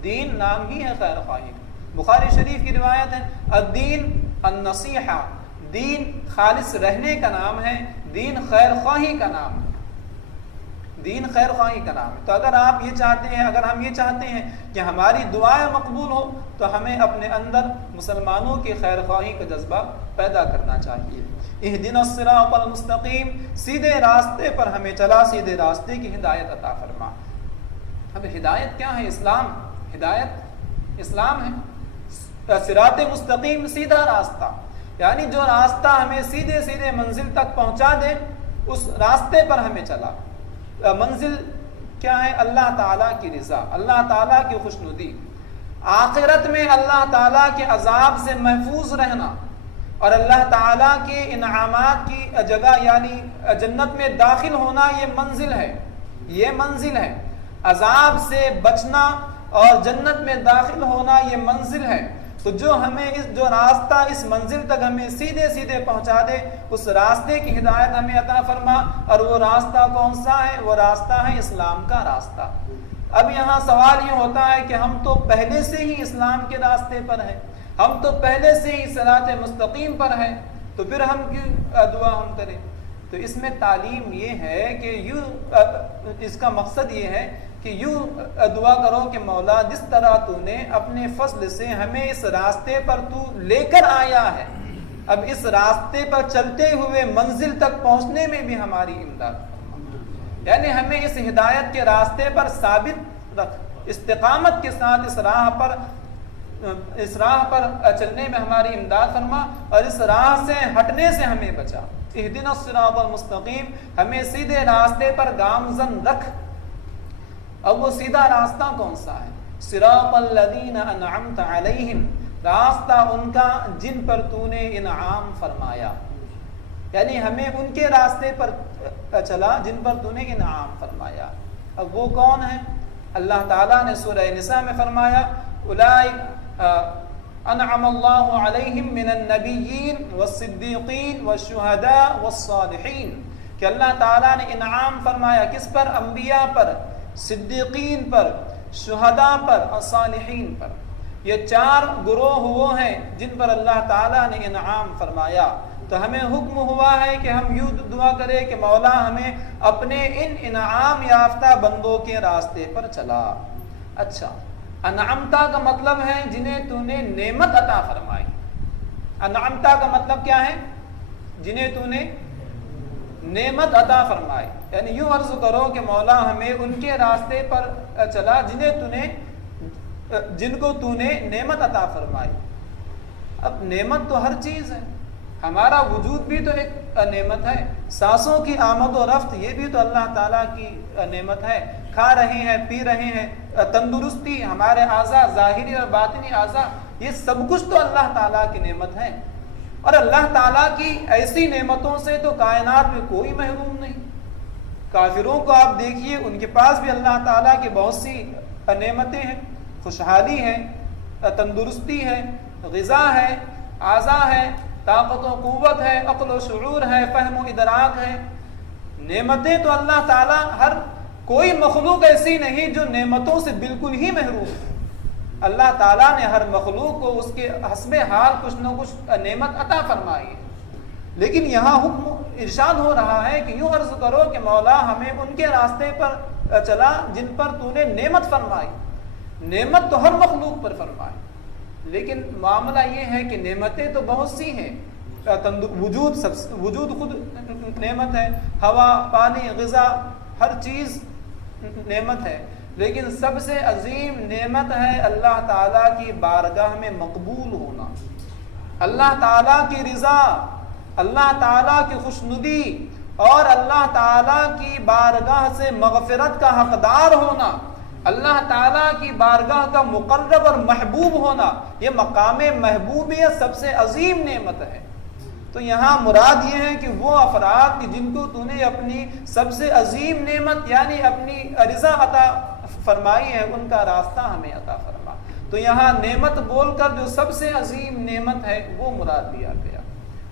دین نام ہی ہے خیر خواہی کا. بخاری شریف کی روایت ہے الدین النصیحہ، دین خالص رہنے کا نام ہے، دین خیر خواہی کا نام ہے، دین خیر خواہی کا نام ہے. تو اگر آپ یہ چاہتے ہیں، اگر ہم یہ چاہتے ہیں کہ ہماری دعائیں مقبول ہو تو ہمیں اپنے اندر مسلمانوں کی خیر خواہی کا جذبہ پیدا کرنا چاہیے. اہدنا الصراط المستقیم، سیدھے راستے پر ہمیں چلا، سیدھے راستے کی ہدایت عطا فرما. اب ہدایت کیا ہے؟ اسلام. ہدایت اسلام ہے. صراط مستقیم سیدھا راستہ، یعنی جو راستہ ہمیں سیدھے سیدھے منزل تک پہنچا دے اس راستے پر ہمیں چلا. منزل کیا ہے؟ اللہ تعالیٰ کی رضا، اللہ تعالیٰ کی خوشنودی، آخرت میں اللہ تعالیٰ کے عذاب سے محفوظ رہنا اور اللہ تعالیٰ کے انعامات کی جگہ یعنی جنت میں داخل ہونا. یہ منزل ہے، یہ منزل ہے. عذاب سے بچنا اور جنت میں داخل ہونا یہ منزل ہے. تو جو ہمیں جو راستہ اس منزل تک ہمیں سیدھے سیدھے پہنچا دے اس راستے کی ہدایت ہمیں عطا فرما. اور وہ راستہ کون سا ہے؟ وہ راستہ ہے اسلام کا راستہ. اب یہاں سوال یہ ہوتا ہے کہ ہم تو پہلے سے ہی اسلام کے راستے پر ہیں، ہم تو پہلے سے ہی صراط مستقیم پر ہیں، تو پھر ہم کیوں دعا ہم کریں؟ تو اس میں تعلیم یہ ہے کہ اس کا مقصد یہ ہے کہ یوں دعا کرو کہ مولا جس طرح تو نے اپنے فضل سے ہمیں اس راستے پر تو لے کر آیا ہے، اب اس راستے پر چلتے ہوئے منزل تک پہنچنے میں بھی ہماری امداد فرما. یعنی ہمیں اس ہدایت کے راستے پر ثابت رکھ، استقامت کے ساتھ اس راہ پر چلنے میں ہماری امداد فرما اور اس راہ سے ہٹنے سے ہمیں بچا. اہدنا الصراط المستقیم، ہمیں سیدھے راستے پر گامزن رکھ. اب وہ سیدھا راستہ کون سا ہے؟ صراط الذین انعمت علیہم، راستہ ان کا جن پر تو نے انعام فرمایا، یعنی ہمیں ان کے راستے پر چلا جن پر تو نے انعام فرمایا. اب وہ کون ہیں؟ اللہ تعالیٰ نے سورہ نساء میں فرمایا اولئک انعم اللہ علیہم من النبیین والصدیقین والشہداء والصالحین، کہ اللہ تعالیٰ نے انعام فرمایا کس پر؟ انبیاء پر، صدیقین پر، شہداء پر اور صالحین پر. یہ 4 گروہ وہ ہیں جن پر اللہ تعالیٰ نے انعام فرمایا. تو ہمیں حکم ہوا ہے کہ ہم یوں دعا کریں کہ مولا ہمیں اپنے ان انعام یافتہ بندوں کے راستے پر چلا. اچھا، انعامتا کا مطلب ہے جنہیں تو نے نعمت عطا فرمائی. انعامتا کا مطلب کیا ہے؟ جنہیں تو نے نعمت عطا فرمائی. یعنی یوں عرض کرو کہ مولا ہمیں ان کے راستے پر چلا جن کو تو نے نعمت عطا فرمائی. اب نعمت تو ہر چیز ہے، ہمارا وجود بھی تو ایک نعمت ہے، سانسوں کی آمد و رفت یہ بھی تو اللہ تعالیٰ کی نعمت ہے. کھا رہے ہیں، پی رہے ہیں، تندرستی، ہمارے اعضاء ظاہری اور باطنی اعضاء، یہ سب کچھ تو اللہ تعالیٰ کی نعمت ہے. اور اللہ تعالیٰ کی ایسی نعمتوں سے تو کائنات میں کوئی محروم نہیں. کافروں کو آپ دیکھیے، ان کے پاس بھی اللہ تعالیٰ کی بہت سی نعمتیں ہیں، خوشحالی ہے، تندرستی ہے، غذا ہے، اعضاء ہے، طاقت و قوت ہے، عقل و شعور ہے، فہم و ادراک ہے. نعمتیں تو اللہ تعالیٰ، ہر کوئی مخلوق ایسی نہیں جو نعمتوں سے بالکل ہی محروم ہے. اللہ تعالیٰ نے ہر مخلوق کو اس کے حسب حال کچھ نہ کچھ نعمت عطا فرمائی ہے. لیکن یہاں حکم ارشاد ہو رہا ہے کہ یوں عرض کرو کہ مولا ہمیں ان کے راستے پر چلا جن پر تو نے نعمت فرمائی. نعمت تو ہر مخلوق پر فرمائی. لیکن معاملہ یہ ہے کہ نعمتیں تو بہت سی ہیں، وجود خود نعمت ہے، ہوا، پانی، غذا، ہر چیز نعمت ہے، لیکن سب سے عظیم نعمت ہے اللہ تعالیٰ کی بارگاہ میں مقبول ہونا، اللہ تعالیٰ کی رضا، اللہ تعالیٰ کی خوشنودی اور اللہ تعالیٰ کی بارگاہ سے مغفرت کا حقدار ہونا، اللہ تعالیٰ کی بارگاہ کا مقرب اور محبوب ہونا، یہ مقام محبوبیت سب سے عظیم نعمت ہے۔ تو یہاں مراد یہ ہے کہ وہ افراد کہ جن کو تو نے اپنی سب سے عظیم نعمت یعنی اپنی رضا عطا فرمائی ہے، ان کا راستہ ہمیں عطا فرما۔ تو یہاں نعمت بول کر جو سب سے عظیم نعمت ہے وہ مراد دیا گیا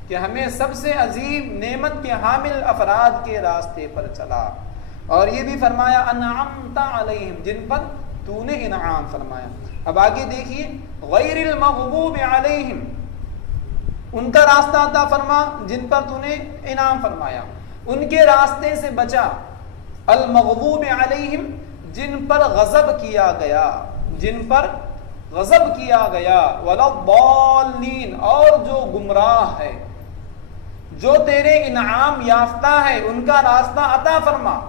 کہ ہمیں سب سے عظیم نعمت کے حامل افراد کے راستے پر چلا، اور یہ بھی فرمایا انعمت علیہم، جن پر تو نے انعام فرمایا۔ اب آگے دیکھیے، غیر المغضوب علیہم، ان کا راستہ عطا فرما جن پر تو نے انعام فرمایا، ان کے راستے سے بچا۔ المغضوب علیہم، جن پر غضب کیا گیا، جن پر غضب کیا گیا، ولا الضالین، اور جو گمراہ ہے، جو تیرے انعام یافتہ ہے ان کا راستہ عطا فرما،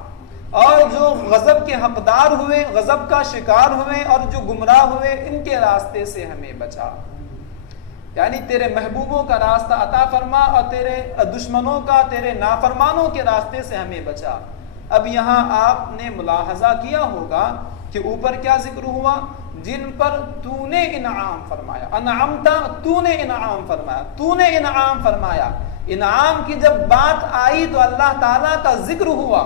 اور جو غضب کے حقدار ہوئے، غضب کا شکار ہوئے اور جو گمراہ ہوئے، ان کے راستے سے ہمیں بچا۔ یعنی تیرے محبوبوں کا راستہ عطا فرما اور تیرے دشمنوں کا، تیرے نافرمانوں کے راستے سے ہمیں بچا۔ اب یہاں آپ نے ملاحظہ کیا ہوگا کہ اوپر کیا ذکر ہوا؟ جن پر تو نے انعام فرمایا، انعامتا، تو نے انعام فرمایا، تو نے انعام فرمایا۔ انعام کی جب بات آئی تو اللہ تعالیٰ کا ذکر ہوا،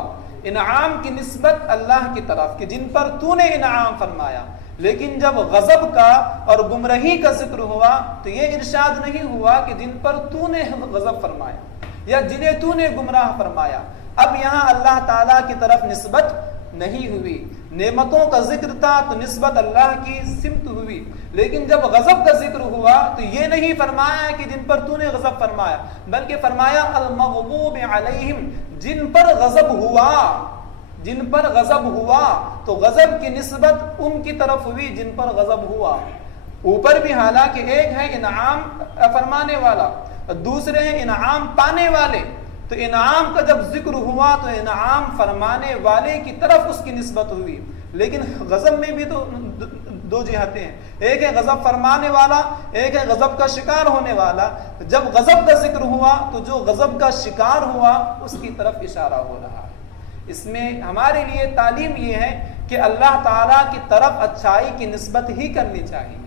انعام کی نسبت اللہ کی طرف کہ جن پر تو نے انعام فرمایا۔ لیکن جب غضب کا اور گمراہی کا ذکر ہوا تو یہ ارشاد نہیں ہوا کہ جن پر تو نے غضب فرمایا یا جنہیں تو نے گمراہ فرمایا۔ اب یہاں اللہ تعالیٰ کی طرف نسبت نہیں ہوئی، نعمتوں کا ذکر تھا تو نسبت اللہ کی سمت ہوئی، لیکن جب غضب کا ذکر ہوا تو یہ نہیں فرمایا کہ جن پر تو نے غضب فرمایا، بلکہ فرمایا المغضوب علیہم، جن پر غضب ہوا، جن پر غضب ہوا، تو غضب کی نسبت ان کی طرف ہوئی جن پر غضب ہوا۔ اوپر بھی حالانکہ ایک ہے انعام فرمانے والا، دوسرے ہیں انعام پانے والے، تو انعام کا جب ذکر ہوا تو انعام فرمانے والے کی طرف اس کی نسبت ہوئی، لیکن غضب میں بھی تو دو جہتیں ہیں، ایک ہے غضب فرمانے والا، ایک ہے غضب کا شکار ہونے والا۔ جب غضب کا ذکر ہوا تو جو غضب کا شکار ہوا اس کی طرف اشارہ ہو رہا ہے۔ اس میں ہمارے لیے تعلیم یہ ہے کہ اللہ تعالیٰ کی طرف اچھائی کی نسبت ہی کرنی چاہیے،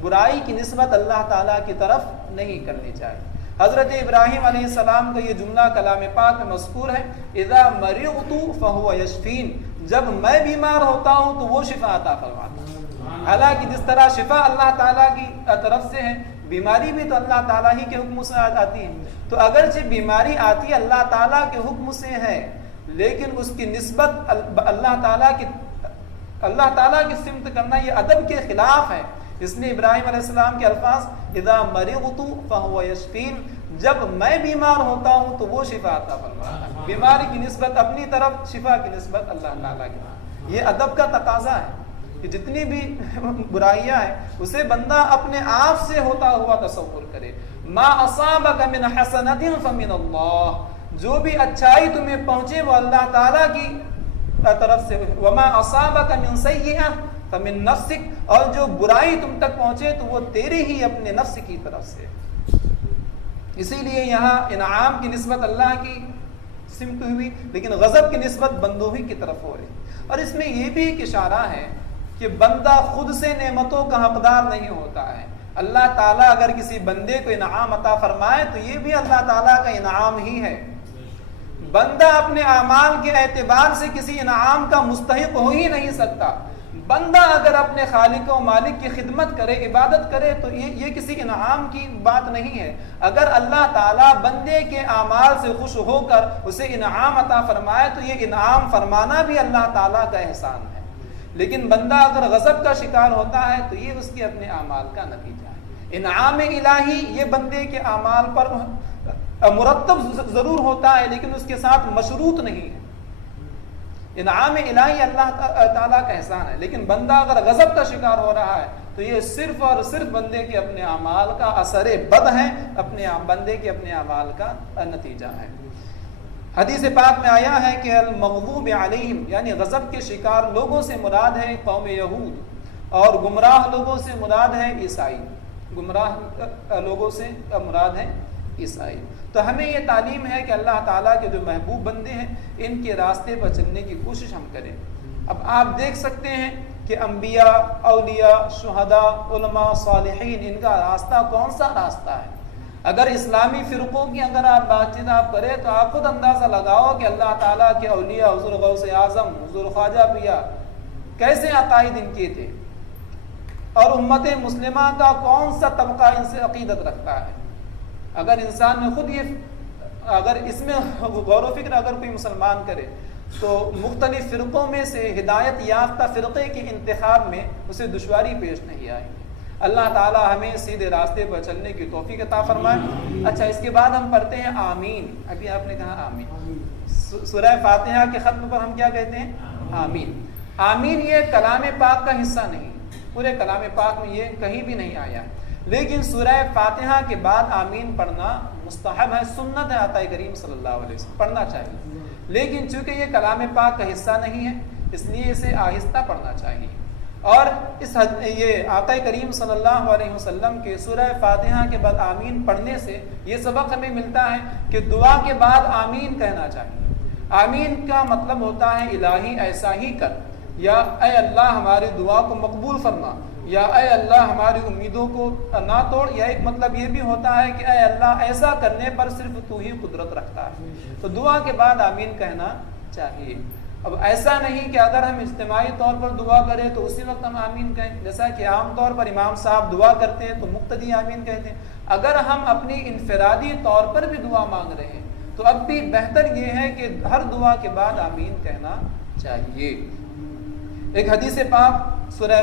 برائی کی نسبت اللہ تعالیٰ کی طرف نہیں کرنی چاہیے۔ حضرت ابراہیم علیہ السلام کا یہ جملہ کلام پاک میں مذکور ہے، اذا مرضت فهو یشفین، جب میں بیمار ہوتا ہوں تو وہ شفا عطا فرماتا ہے۔ حالانکہ جس طرح شفا اللہ تعالیٰ کی طرف سے ہے، بیماری بھی تو اللہ تعالیٰ ہی کے حکم سے آتی ہے، تو اگرچہ بیماری آتی ہے اللہ تعالیٰ کے حکم سے ہے، لیکن اس کی نسبت اللہ تعالیٰ کی سمت کرنا یہ ادب کے خلاف ہے۔ اس نے ابراہیم علیہ السلام کے الفاظ اذا مرضت فهو یشفین، جب میں بیمار ہوتا ہوں تو وہ شفا عطا فرماتا ہے۔ بیماری کی نسبت اپنی طرف، شفا کی نسبت اللہ تعالیٰ کی طرف۔ یہ ادب کا تقاضا ہے کہ جتنی بھی برائیاں ہیں اسے بندہ اپنے آپ سے ہوتا ہوا تصور کرے۔ ما اصابک من حسنۃ فمن اللہ، جو بھی اچھائی تمہیں پہنچے وہ اللہ تعالیٰ کی طرف سے، وما اصابک من سیئۃ فمن نفسک، اور جو برائی تم تک پہنچے تو وہ تیرے ہی اپنے نفس کی طرف سے۔ اسی لیے یہاں انعام کی نسبت اللہ کی سمت ہوئی، لیکن غضب کی نسبت بندوں ہی کی طرف ہو رہی۔ اور اس میں یہ بھی ایک اشارہ ہے کہ بندہ خود سے نعمتوں کا حقدار نہیں ہوتا ہے۔ اللہ تعالیٰ اگر کسی بندے کو انعام عطا فرمائے تو یہ بھی اللہ تعالیٰ کا انعام ہی ہے۔ بندہ اپنے اعمال کے اعتبار سے کسی انعام کا مستحق ہو ہی نہیں سکتا۔ بندہ اگر اپنے خالق و مالک کی خدمت کرے، عبادت کرے، تو یہ کسی انعام کی بات نہیں ہے۔ اگر اللہ تعالیٰ بندے کے اعمال سے خوش ہو کر اسے انعام عطا فرمائے تو یہ انعام فرمانا بھی اللہ تعالیٰ کا احسان ہے۔ لیکن بندہ اگر غضب کا شکار ہوتا ہے تو یہ اس کے اپنے اعمال کا نتیجہ ہے۔ انعام الہی یہ بندے کے اعمال پر مرتب ضرور ہوتا ہے لیکن اس کے ساتھ مشروط نہیں ہے۔ انعام الہی اللہ تعالیٰ کا احسان ہے. لیکن بندہ اگر غضب کا شکار ہو رہا ہے تو یہ صرف اور صرف بندے کے اپنے اعمال کا اثر بد ہے، بندے کے اپنے اعمال کا نتیجہ ہے. حدیث پاک میں آیا ہے کہ المغضوب علیہم یعنی غضب کے شکار لوگوں سے مراد ہے قوم یہود، اور گمراہ لوگوں سے مراد ہے عیسائی. گمراہ لوگوں سے مراد ہے عیسائی. تو ہمیں یہ تعلیم ہے کہ اللہ تعالیٰ کے جو محبوب بندے ہیں ان کے راستے پر چلنے کی کوشش ہم کریں. اب آپ دیکھ سکتے ہیں کہ انبیاء، اولیاء، شہداء، علماء، صالحین، ان کا راستہ کون سا راستہ ہے؟ اگر اسلامی فرقوں کی اگر آپ بات چیت آپ کریں تو آپ خود اندازہ لگاؤ کہ اللہ تعالیٰ کے اولیاء حضور غوث اعظم، حضور خواجہ پیا کیسے عقائد ان کے تھے، اور امت مسلمہ کا کون سا طبقہ ان سے عقیدت رکھتا ہے. اگر انسان نے خود اگر اس میں غور و فکر اگر کوئی مسلمان کرے تو مختلف فرقوں میں سے ہدایت یافتہ فرقے کے انتخاب میں اسے دشواری پیش نہیں آئے. اللہ تعالی ہمیں سیدھے راستے پر چلنے کی توفیق عطا فرمائے. اچھا، اس کے بعد ہم پڑھتے ہیں آمین. ابھی آپ نے کہا آمین. سورہ فاتحہ کے ختم پر ہم کیا کہتے ہیں؟ آمین. آمین یہ کلام پاک کا حصہ نہیں، پورے کلام پاک میں یہ کہیں بھی نہیں آیا ہے، لیکن سورہ فاتحہ کے بعد آمین پڑھنا مستحب ہے، سنت ہے آقا کریم صلی اللہ علیہ وسلم، پڑھنا چاہیے. لیکن چونکہ یہ کلام پاک کا حصہ نہیں ہے اس لیے اسے آہستہ پڑھنا چاہیے. اور یہ آقا کریم صلی اللہ علیہ وسلم کے سورہ فاتحہ کے بعد آمین پڑھنے سے یہ سبق ہمیں ملتا ہے کہ دعا کے بعد آمین کہنا چاہیے. آمین کا مطلب ہوتا ہے الہی ایسا ہی کر، یا اے اللہ ہماری دعا کو مقبول فرما، یا اے اللہ ہماری امیدوں کو نہ توڑ. یا ایک مطلب یہ بھی ہوتا ہے کہ اے اللہ ایسا کرنے پر صرف تو ہی قدرت رکھتا ہے. تو دعا کے بعد آمین کہنا چاہیے. اب ایسا نہیں کہ اگر ہم اجتماعی طور پر دعا کریں تو اسی وقت ہم آمین کہیں، جیسا کہ عام طور پر امام صاحب دعا کرتے ہیں تو مقتدی آمین کہتے ہیں. اگر ہم اپنی انفرادی طور پر بھی دعا مانگ رہے ہیں تو اب بھی بہتر یہ ہے کہ ہر دعا کے بعد آمین کہنا چاہیے. ایک حدیث پاک سورہ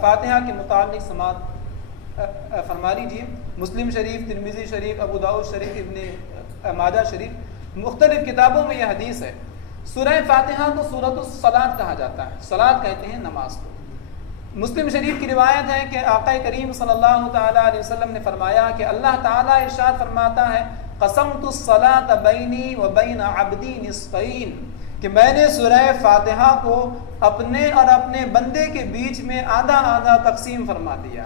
فاتحہ کے متعلق سماعت فرما لیجیے. مسلم شریف، ترمذی شریف، ابو داؤد شریف، ابن ماجہ شریف، مختلف کتابوں میں یہ حدیث ہے. سورہ فاتحہ کو سورۃ الصلاۃ کہا جاتا ہے، صلاۃ کہتے ہیں نماز کو. مسلم شریف کی روایت ہے کہ آقا کریم صلی اللہ تعالی علیہ وسلم نے فرمایا کہ اللہ تعالیٰ ارشاد فرماتا ہے قسمت الصلاۃ بینی و بین عبدی نصفین، کہ میں نے سورہ فاتحہ کو اپنے اور اپنے بندے کے بیچ میں آدھا آدھا تقسیم فرما دیا.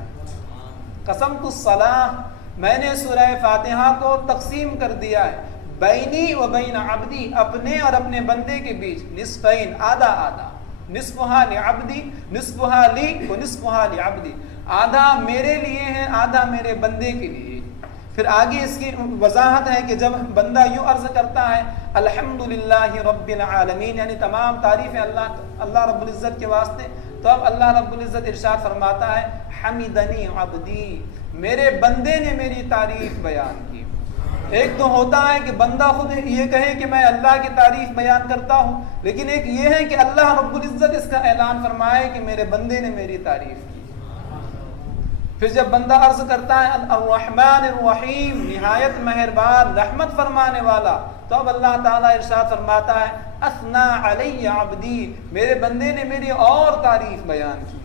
قسمت الصلاۃ، میں نے سورہ فاتحہ کو تقسیم کر دیا ہے، بینی و بین عبدی، اپنے اور اپنے بندے کے بیچ، نصفین، آدھا آدھا، نصفہا لعبدی، نصفہا لی و نصفہا لعبدی، آدھا میرے لیے ہے، آدھا میرے بندے کے لیے. پھر آگے اس کی وضاحت ہے کہ جب بندہ یوں عرض کرتا ہے الحمدللہ رب العالمین، یعنی تمام تعریفیں اللہ رب العزت کے واسطے، تو اب اللہ رب العزت ارشاد فرماتا ہے حمدنی عبدی، میرے بندے نے میری تعریف بیان کی. ایک تو ہوتا ہے کہ بندہ خود یہ کہے کہ میں اللہ کی تعریف بیان کرتا ہوں، لیکن ایک یہ ہے کہ اللہ رب العزت اس کا اعلان فرمائے کہ میرے بندے نے میری تعریف کی. پھر جب بندہ عرض کرتا ہے الرحمن الرحیم، نہایت مہربان رحمت فرمانے والا، تو اب اللہ تعالیٰ ارشاد فرماتا ہے اثنا علی عبدی، میرے بندے نے میری اور تعریف بیان کی.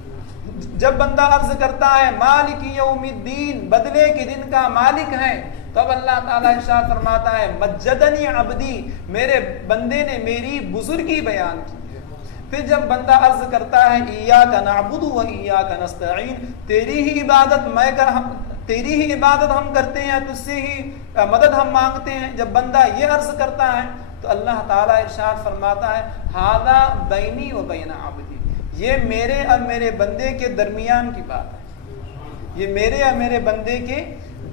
جب بندہ عرض کرتا ہے مالک یوم الدین، بدلے کے دن کا مالک ہے، تو اب اللہ تعالیٰ ارشاد فرماتا ہے مجدنی عبدی، میرے بندے نے میری بزرگی بیان کی. پھر جب بندہ عرض کرتا ہے ایاک نعبد و ایاک نستعین، تیری ہی عبادت ہم کرتے ہیں، تجھ سے ہی مدد ہم مانگتے ہیں، جب بندہ یہ عرض کرتا ہے تو اللہ تعالیٰ ارشاد فرماتا ہے ھذا بینی و بین عبدی، یہ میرے اور میرے بندے کے درمیان کی بات ہے، یہ میرے اور میرے بندے کے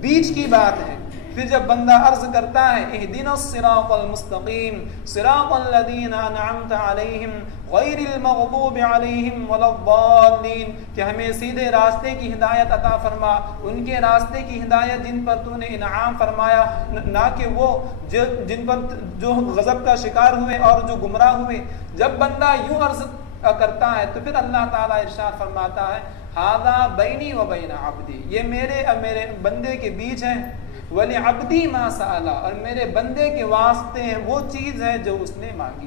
بیچ کی بات ہے. پھر جب بندہ عرض کرتا ہے اہدنا الصراط المستقیم صراط الذین انعمت علیہم غیر المغضوب علیہم ولا الضالین، کہ ہمیں سیدھے راستے کی ہدایت عطا فرما، ان کے راستے کی ہدایت جن پر تو نے انعام فرمایا، نہ کہ وہ جن پر جو غضب کا شکار ہوئے اور جو گمراہ ہوئے. جب بندہ یوں عرض کرتا ہے تو پھر اللہ تعالیٰ ارشاد فرماتا ہے ھذا بینی و بین عبدی، یہ میرے اور میرے بندے کے بیچ ہے، وَلِعَبْدِي مَا سَأَلَ، اور میرے بندے کے واسطے وہ چیز ہے جو اس نے مانگی.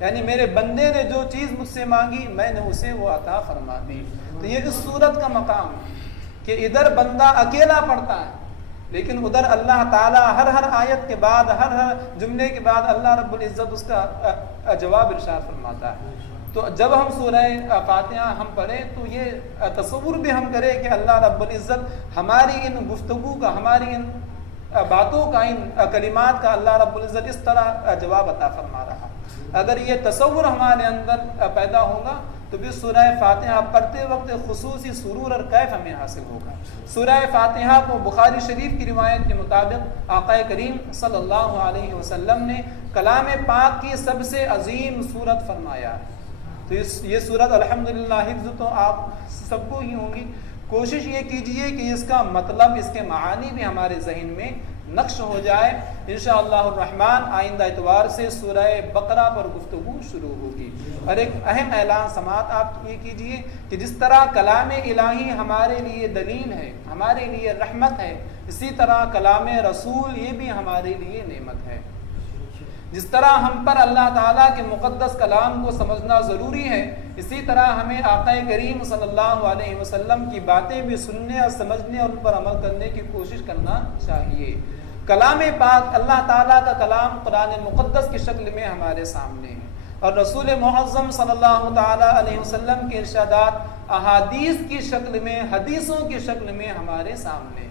یعنی میرے بندے نے جو چیز مجھ سے مانگی میں نے اسے وہ عطا فرما دی۔ تو یہ اس صورت کا مقام ہے کہ ادھر بندہ اکیلا پڑھتا ہے لیکن ادھر اللہ تعالیٰ ہر آیت کے بعد ہر جملے کے بعد اللہ رب العزت اس کا جواب ارشاد فرماتا ہے۔ تو جب ہم سورہ فاتحہ ہم پڑھیں تو یہ تصور بھی ہم کریں کہ اللہ رب العزت ہماری ان گفتگو کا، ہماری ان باتوں کا، ان کلمات کا اللہ رب العزت اس طرح جواب عطا فرما رہا۔ اگر یہ تصور ہمارے اندر پیدا ہوگا تو بھی سورہ فاتحہ پڑھتے وقت خصوصی سرور اور کیف ہمیں حاصل ہوگا۔ سورہ فاتحہ کو بخاری شریف کی روایت کے مطابق آقا کریم صلی اللہ علیہ وسلم نے کلام پاک کی سب سے عظیم سورت فرمایا ہے۔ تو یہ سورت الحمدللہ حفظ تو آپ سب کو ہی ہوں گی۔ کوشش یہ کیجئے کہ اس کا مطلب، اس کے معانی بھی ہمارے ذہن میں نقش ہو جائے۔ انشاءاللہ الرحمن آئندہ اتوار سے سورہ بقرہ پر گفتگو شروع ہوگی۔ اور ایک اہم اعلان سماعت آپ یہ کیجئے کہ جس طرح کلام الہی ہمارے لیے دلیل ہے، ہمارے لیے رحمت ہے، اسی طرح کلام رسول یہ بھی ہمارے لیے نعمت ہے۔ جس طرح ہم پر اللہ تعالیٰ کے مقدس کلام کو سمجھنا ضروری ہے، اسی طرح ہمیں آقا کریم صلی اللہ علیہ وسلم کی باتیں بھی سننے اور سمجھنے اور ان پر عمل کرنے کی کوشش کرنا چاہیے۔ کلام پاک اللہ تعالیٰ کا کلام قرآن مقدس کی شکل میں ہمارے سامنے ہے، اور رسول معظم صلی اللہ تعالیٰ علیہ وسلم کے ارشادات احادیث کی شکل میں، حدیثوں کی شکل میں ہمارے سامنے ہیں۔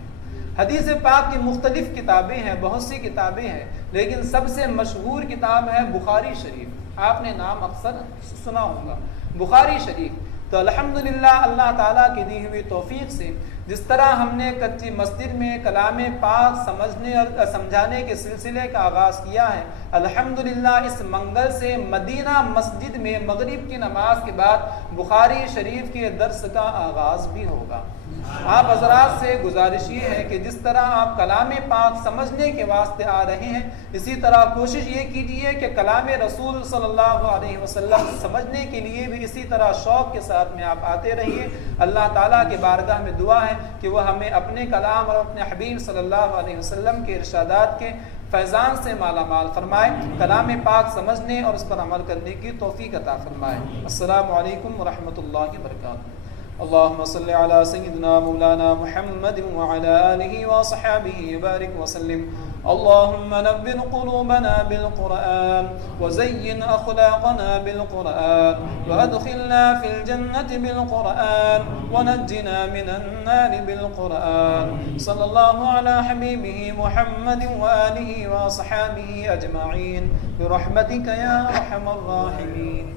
حدیث پاک کی مختلف کتابیں ہیں، بہت سی کتابیں ہیں، لیکن سب سے مشہور کتاب ہے بخاری شریف۔ آپ نے نام اکثر سنا ہوگا، بخاری شریف۔ تو الحمدللہ اللہ تعالیٰ کی دی ہوئی توفیق سے جس طرح ہم نے کچی مسجد میں کلام پاک سمجھنے اور سمجھانے کے سلسلے کا آغاز کیا ہے، الحمدللہ اس منگل سے مدینہ مسجد میں مغرب کی نماز کے بعد بخاری شریف کے درس کا آغاز بھی ہوگا۔ آپ حضرات سے گزارش یہ ہے کہ جس طرح آپ کلام پاک سمجھنے کے واسطے آ رہے ہیں، اسی طرح کوشش یہ کیجئے کہ کلام رسول صلی اللہ علیہ وسلم سمجھنے کے لیے بھی اسی طرح شوق کے ساتھ میں آپ آتے رہیے۔ اللہ تعالیٰ کے بارگاہ میں دعا ہے کہ وہ ہمیں اپنے کلام اور اپنے حبیب صلی اللہ علیہ وسلم کے ارشادات کے فیضان سے مالا مال فرمائے، کلام پاک سمجھنے اور اس پر عمل کرنے کی توفیق عطا فرمائے۔ السلام علیکم ورحمۃ اللہ وبرکاتہ۔ اللهم صل على سيدنا مولانا محمد وعلى آله وصحابه وبارك وسلم۔ اللهم نبّر قلوبنا بالقرآن وزين أخلاقنا بالقرآن وأدخلنا في الجنة بالقرآن ونجنا من النار بالقرآن۔ صلى الله على حبيبه محمد وآله وصحابه أجمعين برحمتك يا أرحم الراحمين۔